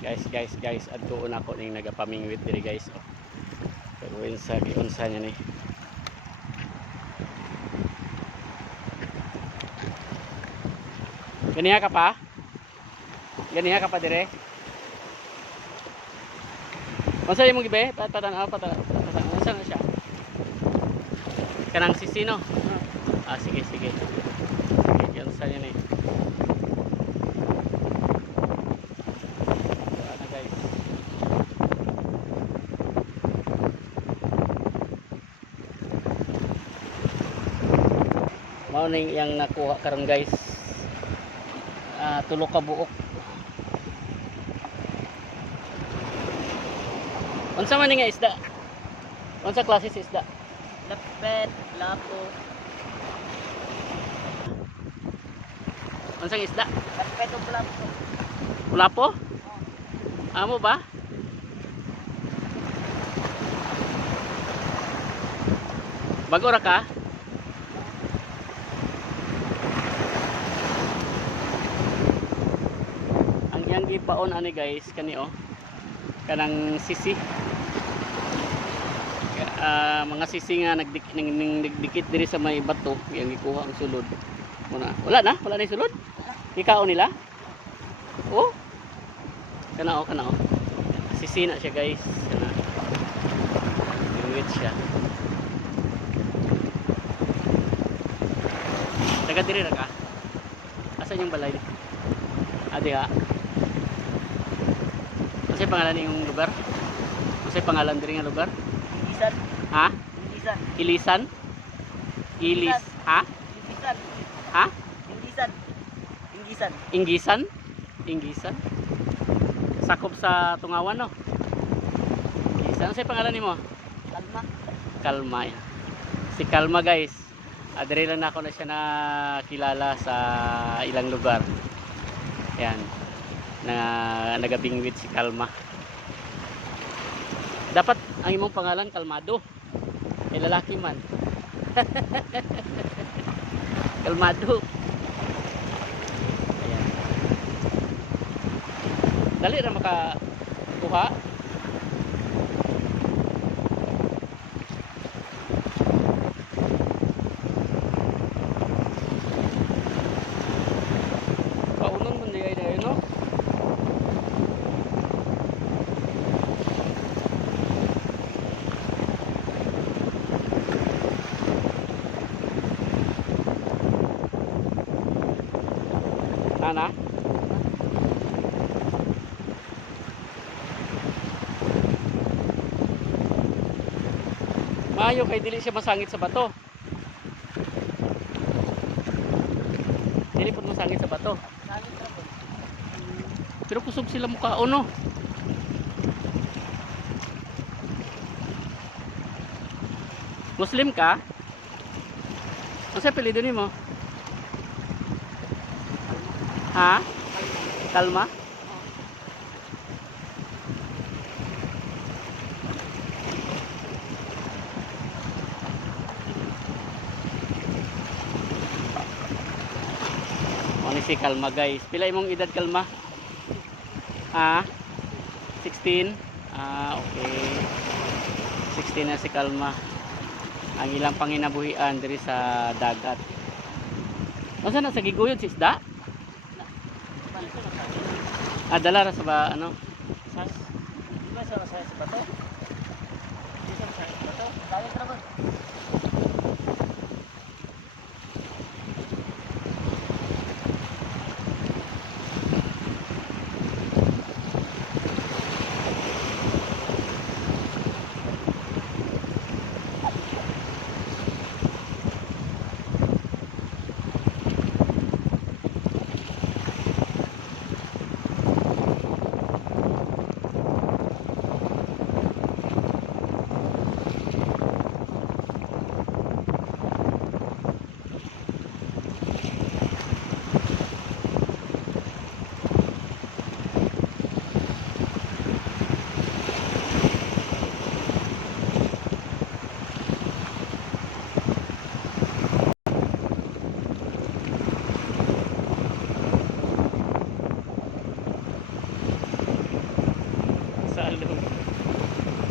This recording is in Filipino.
guys guys guys adtuon ako ning nagapamingwit diri guys oh. pero unsa giunsa niya ni Ganiha ka pa? Ganiha ka pa dire? Unsa imong gibe? Patatan ah patatan. Unsa na siya? Kanang sisino? Ah sige sige. Sige, unsa niya ni? Ano guys? Mao ning yang nakuha karon guys. Ah, tulo ka buok. Unsa man nga isda? Unsa klase sa isda? Lapet, lapo. Unsang isda? Lapet o lapo. Wala po? Amo ba? Bago ra ka? Gipaon ani guys kani oh. Kanang sisi. Ah, mga sisi nga nagdik ning, ning, nagdikit diri sa may bato, yang gikuha ang sulod. Muna. Wala na, wala na sulod. Ikaw nila? Oh. Kana oh, kana oh. Sisina siya guys. Kana. Iwit siya. Taga diri ra ka. Asan yung balay? Adi ha. Pangalan yung lugar? Kasi pangalan diri nga lugar? Ilisan. Ha? Ilisan. Ilisan? Ilis. Ha? Ilisan. Ha? Ilisan. Ilisan. Inggisan? Inggisan? Sakop sa Tungawan no? Inggisan. Ano pangalan ni mo? Kalma. Kalma. yan. Si Kalma guys. Adre lang ako na siya nakilala sa ilang lugar. Yan. Na nagabingwit si Kalma. Dapat ang imong pangalan Kalmado. Eh lalaki man. Kalmado. Ayan. Dali ra maka kuha. Paunon man di ay dayo no. Ana? Maayo kay dili siya masangit sa bato. Dili pud masangit sa bato. Pero kusog sila mukha no. Muslim ka? Ano sa apelido nimo? Ha? Kalma? Ano si Kalma guys? Pila imong edad Kalma? Ah, 16. Ah, okay. 16 na si Kalma. Ang ilang panginabuhian diri sa dagat. Masa na sa giguyod si isda? Ah, dala ra sa ba ano? Sas. Di ba sa sa bato? Di sa sa bato? Sangit na po.